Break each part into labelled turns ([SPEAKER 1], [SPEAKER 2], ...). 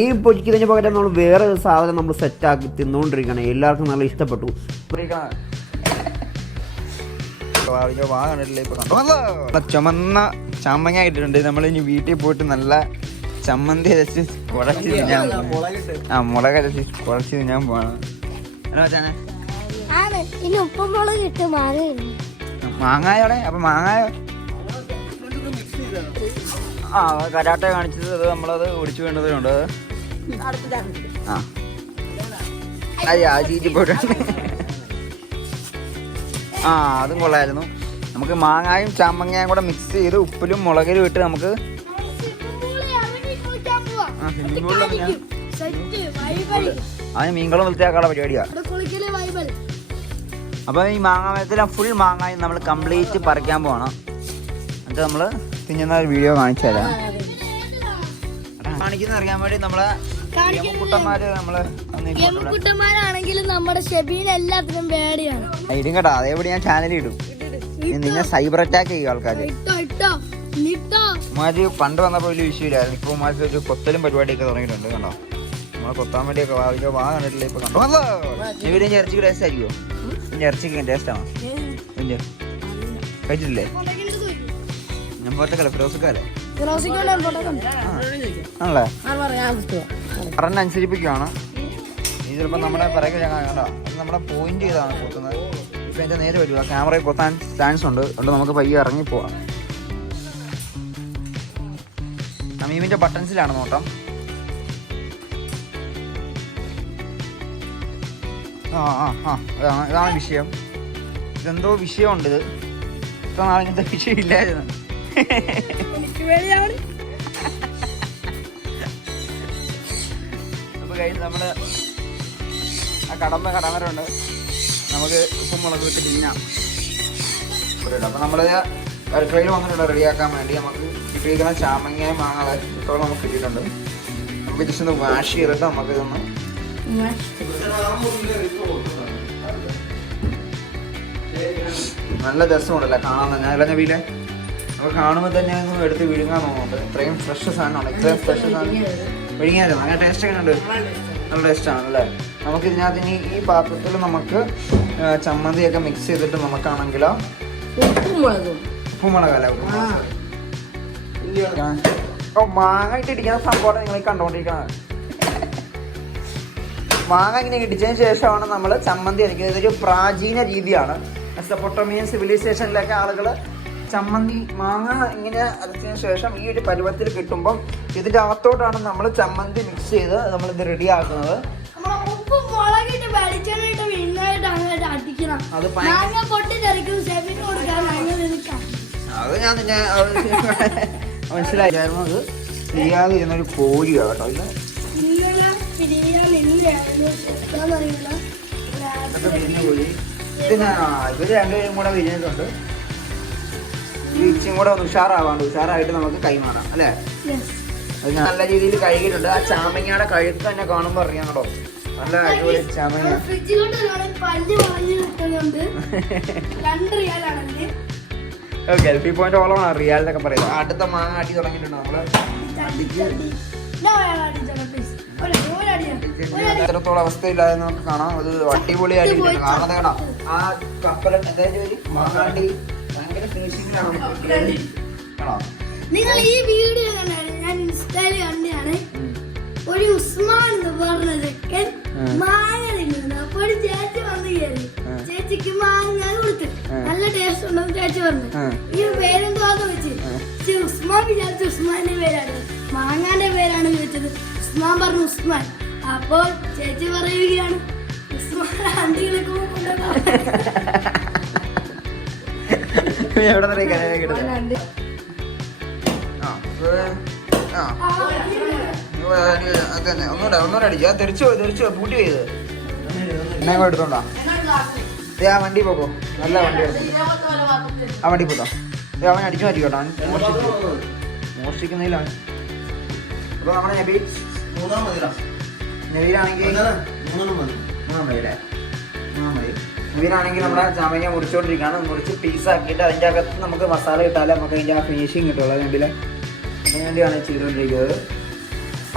[SPEAKER 1] ഈ പൊരിക്കുന്നതിന് പകരം നമ്മൾ വേറെ ഒരു സാധനം നമ്മൾ സെറ്റാക്കി തിന്നുകൊണ്ടിരിക്കണം എല്ലാവർക്കും നല്ല ഇഷ്ടപ്പെട്ടു.
[SPEAKER 2] ചുമന്ന ചമ്മങ്ങ ഇട്ടിട്ടുണ്ട്. നമ്മൾ ഇനി വീട്ടിൽ പോയിട്ട് നല്ല ചമ്മന്തി അരച്ച് കുഴച്ച് തിന്നാൻ. ആ മുളക് അരച്ച് കുഴച്ച് തിന്നാൻ
[SPEAKER 3] മാങ്ങ
[SPEAKER 2] മാങ്ങായോടെ? അപ്പൊ മാങ്ങായോ? ആ കരാട്ടെ കാണിച്ചത് അത് നമ്മളത് ഒടിച്ചു വേണ്ടതുണ്ട് ആ. അയ്യ ചീറ്റി പോയിട്ടുണ്ട്. ആ അതും കൊള്ളായിരുന്നു. നമുക്ക് മാങ്ങായും ചാമ്പങ്ങയും കൂടെ മിക്സ് ചെയ്ത് ഉപ്പിലും മുളകിലും ഇട്ട് നമുക്ക് അതിന് മീൻകുളം വൃത്തിയാക്കാനുള്ള പരിപാടിയാ. അപ്പോൾ ഈ മാങ്ങാമരത്തിലെ ഫുൾ മാങ്ങായും നമ്മൾ കംപ്ലീറ്റ് പറിക്കാൻ പോകണം എന്നിട്ട് നമ്മൾ തിന്നുന്ന ഒരു വീഡിയോ കാണിച്ചു തരാം. കാണിക്കുന്ന അറിയാൻ വേണ്ടി നമ്മളെ
[SPEAKER 3] കുട്ടന്മാരാണെങ്കിലും നമ്മുടെ ഷെബീൻ എല്ലാത്തിനും പേടിയാണ്.
[SPEAKER 2] ഇടും കേട്ടോ അതേപോലെ ഞാൻ ചാനലിൽ ഇടും. നിന്നെ സൈബർ അറ്റാക്ക് ചെയ്യും
[SPEAKER 3] നിട്ടോ.
[SPEAKER 2] ഉമ്മാര് പണ്ട് വന്നപ്പോൾ വലിയ വിഷയമില്ലായിരുന്നു ഇപ്പൊ ഉമ്മാർക്ക് ഒരു കൊത്തലും പരിപാടിയൊക്കെ തുടങ്ങിയിട്ടുണ്ട് കണ്ടോ? നമ്മളെ കൊത്താൻ വേണ്ടിയൊക്കെ വാ ഇതിന്റെ വാ കണ്ടിട്ടില്ല ഇപ്പൊ കണ്ടോ? ഇവർ ഇറച്ചിക്ക് ടേസ്റ്റ് ആയിരിക്കുമോ ഇറച്ചിക്ക് ടേസ്റ്റ് ആണോ? കഴിച്ചിട്ടില്ലേ? ഞാൻ പോറ്റക്കല്ലേ ഫിറോസക്കല്ലേ ആണല്ലേ? പറഞ്ഞനുസരിപ്പിക്കുകയാണ് ഇത് ചിലപ്പോൾ നമ്മുടെ പിറകെ ഞാൻ കണ്ടോ നമ്മുടെ പോയിന്റ് ചെയ്താണ് കൊത്തുന്നത് ഇപ്പൊ എന്റെ നേരെ വരുക ക്യാമറയിൽ കൊത്താൻ ചാൻസ് ഉണ്ട്. അതുകൊണ്ട് നമുക്ക് പയ്യെ ഇറങ്ങി പോവാം. നമീമിന്റെ ബട്ടൺസിലാണ് നോട്ടം. ആ ആ ആ. ഇതാണ് ഇതാണ് വിഷയം. ഇതെന്തോ വിഷയമുണ്ട് ഇത്. ഇത്ര നാളിങ്ങനത്തെ വിഷയം ഇല്ലായിരുന്നു അപ്പൊ കഴിഞ്ഞ് നമ്മൾ ആ കടമ്പ കടമരുണ്ട് നമുക്ക് ഉപ്പും മുളക് വെച്ച് തിന്നാം അപ്പൊ നമ്മൾ അടുക്കളയിൽ വന്നിട്ടുണ്ട് റെഡിയാക്കാൻ വേണ്ടി. നമുക്ക് കിട്ടിയിരിക്കുന്ന ചാമങ്ങയും മാങ്ങളെ ഇത്തോളം നമുക്ക് കിട്ടിയിട്ടുണ്ട്. നമുക്ക് ജസ്റ്റ് ഒന്ന് വാഷ് ചെയ്തിട്ട് നമുക്ക് ഇതൊന്ന് നല്ല രസമുണ്ടല്ലേ കാണാൻ തന്നെ. അല്ല നബീലെ നമുക്ക് കാണുമ്പോൾ തന്നെ ഒന്ന് എടുത്ത് വിഴുങ്ങാൻ നോക്കുന്നുണ്ട് ഇത്രയും ഫ്രഷ് സാധനമാണ്. ഇത്രയും ഫ്രഷ് സാധനം. വിഴുങ്ങിയാലും? അങ്ങനെ ടേസ്റ്റ് ഒക്കെ ഉണ്ട്. നല്ല ടേസ്റ്റാണ് അല്ലേ? നമുക്ക് ഇതിനകത്ത് ഇനി ഈ പാത്രത്തിൽ നമുക്ക് ചമ്മന്തിയൊക്കെ മിക്സ് ചെയ്തിട്ട് നമുക്കാണെങ്കിലോ ഉപ്പുമുളക്. ഓ മാങ്ങ ഇട്ടിരിക്കുന്ന സംഭവം നിങ്ങൾ കണ്ടോണ്ടിരിക്കണത്. മാങ്ങ ഇങ്ങനെ ഇടിച്ചതിന് ശേഷമാണ് നമ്മൾ ചമ്മന്തി അരിക്കുന്നത്. ഇതൊരു പ്രാചീന രീതിയാണ്. മെസ്സപ്പൊട്ടോമിയൻ സിവിലൈസേഷനിലൊക്കെ ആളുകൾ ചമ്മന്തി മാങ്ങ ഇങ്ങനെ അരച്ചതിന് ശേഷം ഈ ഒരു പരുവത്തിൽ കിട്ടുമ്പം ഇതിന്റെ അകത്തോട്ടാണ് നമ്മൾ ചമ്മന്തി മിക്സ് ചെയ്ത് നമ്മൾ ഇത് റെഡി ആക്കുന്നത്
[SPEAKER 3] ഉപ്പും മുളകിട്ട് വെളിച്ചെണ്ണയിട്ട് വീണായിട്ട് അങ്ങനെ അടിക്കണം.
[SPEAKER 2] അത് അത് ഞാൻ നിന്നെ മനസ്സിലായിരുന്നു അത് ചെയ്യാതെ ഇരുന്നൊരു കോഴിയാണ് കേട്ടോ ഇത്. ഇവർ രണ്ടുപേരും കൂടെ വിരിഞ്ഞിട്ടുണ്ട്. ഈ ഇച്ചിയും കൂടെ ഒന്ന് ഉഷാറാവാണ്ട്. ഉഷാറായിട്ട് നമുക്ക് കൈമാറാം അല്ലേ? അത് ഞാൻ നല്ല രീതിയിൽ കഴുകിയിട്ടുണ്ട്. ആ ചാമങ്ങയുടെ കഴുത്ത് തന്നെ കാണുമ്പോൾ അറിയാം കേട്ടോ. നല്ല അടിപൊളി ചാമങ്ങ.
[SPEAKER 3] റിയാലാണെങ്കിൽ
[SPEAKER 2] ഗൾഫി പോയിന്റ് ഓളമാണ് റിയാലിനൊക്കെ പറയുന്നത്. അടുത്ത മാങ്ങ അടി തുടങ്ങിയിട്ടുണ്ട് നമ്മൾ. എത്രത്തോളം അവസ്ഥയില്ലാതെ നമുക്ക് കാണാം. അത് അടിപൊളിയായിട്ട് കാരണം കേട്ടോ? ആ കപ്പൽ എന്താ ജോലി മാങ്ങാണ്ടി. ഭയങ്കര
[SPEAKER 3] നിങ്ങൾ ഈ വീഡിയോ കണ്ടാണ് ഞാൻ ഇൻസ്റ്റയിൽ കണ്ടാണ് ഒരു ഉസ്മാൻ എന്ന് പറഞ്ഞ ചെക്കൻ മാങ്ങ തിന്നുന്നു അപ്പൊ ഒരു ചേച്ചി വന്നു കയറി. ചേച്ചിക്ക് മാങ്ങ കൊടുത്തു. നല്ല ടേസ്റ്റ് ഉണ്ടെന്ന് ചേച്ചി പറഞ്ഞു. ഈ പേരെന്താന്ന്
[SPEAKER 2] ഉം.
[SPEAKER 3] പക്ഷെ ഉസ്മാൻ വിചാരിച്ചു ഉസ്മാന്റെ പേരാണ്. മാങ്ങാന്റെ പേരാണ് ചോദിച്ചത് ഉസ്മാൻ പറഞ്ഞു ഉസ്മാൻ. അപ്പോൾ ചേച്ചി പറയുകയാണ് ഉസ്മാൻ അണ്ടികളൊക്കെ
[SPEAKER 2] എവിടെ നിന്ന് കരയെ കിട്ടുന്നത് ആ ഇത് ആ. ഇത് അത് തന്നെ. ഒന്നുകൂടെ ഒന്നുകൂടെ അടിച്ചു ആ തെറിച്ചു പോയി തെറിച്ചു പൂട്ടി പോയത്. എന്നെ എടുത്തോണ്ടാ? ദേ ആ വണ്ടി പോക്കോ. നല്ല വണ്ടി ആ വണ്ടി പോട്ടോ ദേ അവൻ അടിച്ചു മാറ്റി കേട്ടോ മോഷ്ടിച്ചു. മോഷ്ടിക്കുന്നതിലാണ്. അപ്പൊ നമ്മുടെ നബി. നബീലാണെങ്കിൽ മൂന്നാം മതി. അല്ലേ മൂന്നാം മതി. നബീലാണെങ്കിൽ നമ്മുടെ ചാമങ്ങ മുറിച്ചുകൊണ്ടിരിക്കുകയാണ് മുറിച്ച് പീസ് ആക്കിയിട്ട് അതിന്റെ അകത്ത് നമുക്ക് മസാല ഇട്ടാലേ നമുക്ക് അതിന്റെ ആ ഫിനിഷിങ് കിട്ടുള്ളൂ. അതിന്റെ അതിന് വേണ്ടിയാണ് ചെയ്തുകൊണ്ടിരിക്കുന്നത്.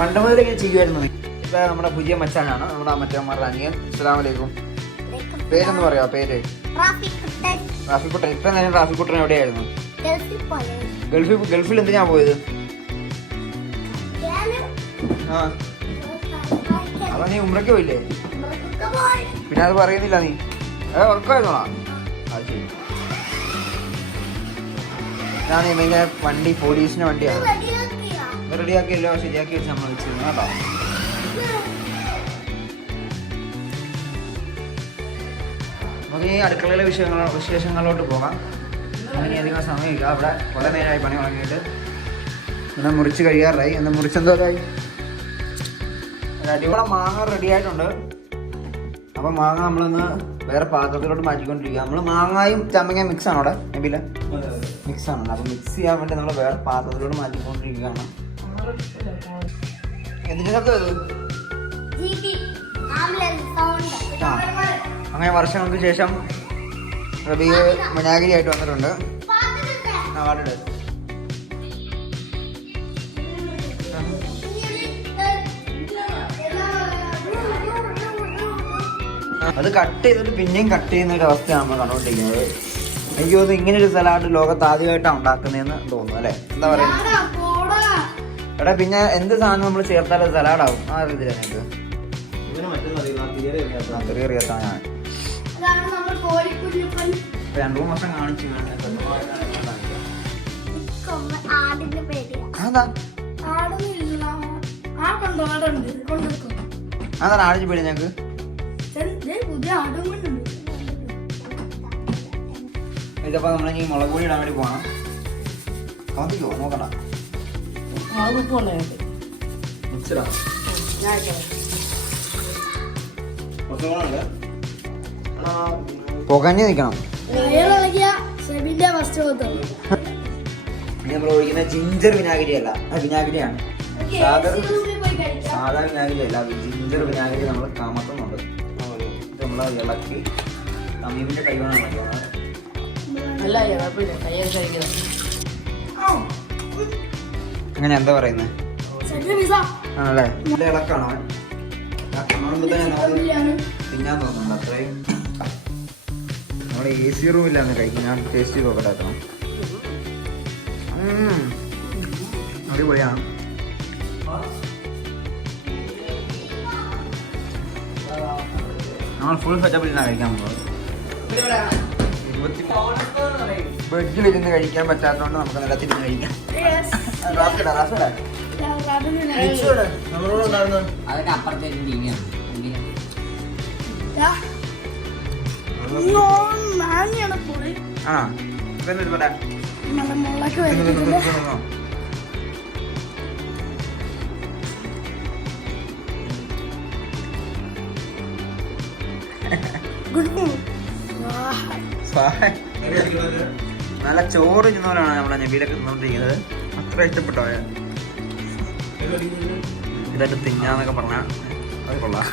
[SPEAKER 2] പണ്ട് മുതലേ ഇങ്ങനെ ചെയ്യുമായിരുന്നു. ഇപ്പം നമ്മുടെ പുതിയ മച്ചാനാണ്. നമ്മുടെ മറ്റന്മാരുടെ അനിയൻ. അസ്സലാമു അലൈക്കും. പേരെന്ന് പറയാം? പേര്? റാഫിക്കുട്ടൻ. ഇത്ര നേരം റാഫിക്കുട്ടൻ എവിടെയായിരുന്നു? ഗൾഫിൽ ഗൾഫിൽ എന്തിനാ പോയത്? ആ. അതാ നീ ഉമ്രയ്ക്ക് പോയില്ലേ? പിന്നെ അത് പറയുന്നില്ല നീ. ഏ ഉറക്കമായിരുന്നോളാ അത് ശരി. ഇതാണ് ഇവന്റെ വണ്ടി പോലീസിന്റെ വണ്ടിയാണ്. റെഡിയാക്കിയല്ലോ ശരിയാക്കി വെച്ച് നമ്മൾ വെച്ചിരുന്നു കേട്ടോ. നമുക്ക് ഈ അടുക്കളയിലെ വിഷയങ്ങളോ വിശേഷങ്ങളിലോട്ട് പോകാം. ഇനി അധികം സമയമില്ല അവിടെ കുറേ നേരമായി പണി തുടങ്ങിയിട്ട് പിന്നെ മുറിച്ച് കഴിയാറായി. എന്ന് മുറിച്ചെന്തോതായി അടിപൊളി മാങ്ങ റെഡി ആയിട്ടുണ്ട്. അപ്പം മാങ്ങ നമ്മളൊന്ന് വേറെ പാത്രത്തിലോട്ട് മാറ്റിക്കൊണ്ടിരിക്കുക. നമ്മൾ മാങ്ങായും ചമ്മങ്ങയും മിക്സ് ആണോ അവിടെ? നബില? മിക്സ് ആണ്. അപ്പോൾ മിക്സ് ചെയ്യാൻ വേണ്ടി നമ്മൾ വേറെ പാത്രത്തിലോട്ട് മാറ്റിക്കൊണ്ടിരിക്കുകയാണ്. എന്തിനൊക്കെ ആ. അങ്ങനെ വർഷങ്ങൾക്ക് ശേഷം റബി മനാഗിരി ആയിട്ട് വന്നിട്ടുണ്ട്. ആ വാട്ടിട്ട് അത് കട്ട് ചെയ്തിട്ട് പിന്നെയും കട്ട് ചെയ്യുന്ന ഒരു അവസ്ഥയാണ് നമ്മൾ കണ്ടുകൊണ്ടിരിക്കുന്നത് എനിക്ക് തോന്നുന്നു ഇങ്ങനെ ഒരു സലാഡ് ലോകത്ത് ആദ്യമായിട്ടാണ് ഉണ്ടാക്കുന്നതെന്ന് തോന്നുന്നു അല്ലേ? എന്താ പറയാ എടാ പിന്നെ എന്ത് സാധനം നമ്മൾ ചേർത്താലും സലാഡാവും ആ രീതിയിൽ എനിക്ക് രണ്ടു മൂന്ന് വർഷം കാണിച്ചു അതാ അതാണ് ആടിച്ച് പേടി ഞങ്ങൾക്ക്
[SPEAKER 3] പുതിയ ആടും കൊണ്ടുണ്ട്
[SPEAKER 2] ഇതിപ്പോ നമ്മൾ ഈ മുളക് പൊടി ഇടാൻ വേണ്ടി പോകണം കമത്തിക്കോ നോക്കണ്ട. മിക്സഡാ പുകഞ്ഞ് നിൽക്കണം.
[SPEAKER 3] ഇളകിയ സെബിന്റെ ഫസ്റ്റ് പോത്തും.
[SPEAKER 2] ഇനി നമ്മൾ ഒഴിക്കുന്ന ജിഞ്ചർ വിനാഗിരി അല്ല. വിനാഗിരിയാണ്. സാധാരണ
[SPEAKER 3] പോയി കഴിക്കാം.
[SPEAKER 2] സാധാ വിനാഗിരി അല്ല ജിഞ്ചർ വിനാഗിരി നമ്മൾ കമത്തുന്നുണ്ട്. നമ്മൾ ഇളക്കി. സമീപിന്റെ കൈ വേണം ഇളക്കുന്നത്
[SPEAKER 4] അല്ല കുഴപ്പമില്ല. കയ്യൊക്കെ കഴിക്കണം
[SPEAKER 2] അങ്ങനെ എന്താ പറയുന്നത് ആണല്ലേ? നല്ല ഇളക്കാണോ തിന്നാൻ തോന്നുന്നുണ്ട് അത്രയും. നമ്മുടെ എ സി റൂമിലാണ് കഴിക്കുന്നത് ഞാൻ ടേസ്റ്റ് ചെയ്ത് നോക്കട്ടെ അടിപൊളിയാണ്. നമ്മൾ ഫുൾ സെറ്റപ്പിൽ കഴിക്കാൻ പോകുന്നത് ഇരുന്ന് കഴിക്കാൻ പറ്റാത്തതുകൊണ്ട് നമുക്ക് നിലത്തിരുന്ന് കഴിക്കാം.
[SPEAKER 4] അപ്പുറത്തേക്ക്
[SPEAKER 3] പൊളി
[SPEAKER 2] ആ പിന്നെ ഇവിടെ
[SPEAKER 3] നല്ല
[SPEAKER 2] ചോറ് തിന്നോലാണ് നമ്മുടെ നബീലൊക്കെ തിന്നോണ്ടിരിക്കുന്നത് അത്ര ഇഷ്ടപ്പെട്ടോ ഇതൊക്കെ തിന്നാന്നൊക്കെ പറഞ്ഞാ അത് കൊള്ളാം.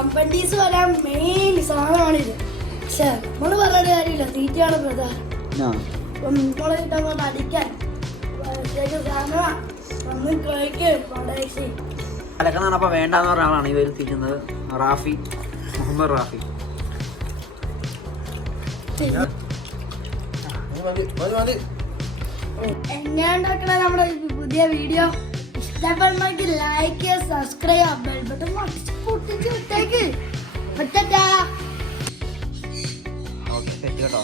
[SPEAKER 3] അമ്പൻഡീസ് വരാൻ മെയിൻ സാധനമാണിത്. പക്ഷെ നമ്മൾ പറഞ്ഞൊരു കാര്യമില്ല. തീറ്റയാണ് പ്രധാനം. നമ്മളെ കിട്ടാൻ അടിക്കാൻ കഴിക്കും
[SPEAKER 2] വേണ്ടാന്ന് പറഞ്ഞ ആളാണ് തിരിക്കുന്നത് റാഫി മുഹമ്മദ് റാഫി.
[SPEAKER 3] എങ്ങനെ ഉണ്ടാക്കണ നമ്മുടെ പുതിയ വീഡിയോ? ഇഷ്ടപ്പെടുന്നെങ്കിൽ ലൈക്ക് സബ്സ്ക്രൈബ് ബെൽ ബട്ടൺ പൊട്ടിച്ച് വിട്ടേക്ക്. പറ്റാ
[SPEAKER 2] ഓക്കെ കേട്ടോ.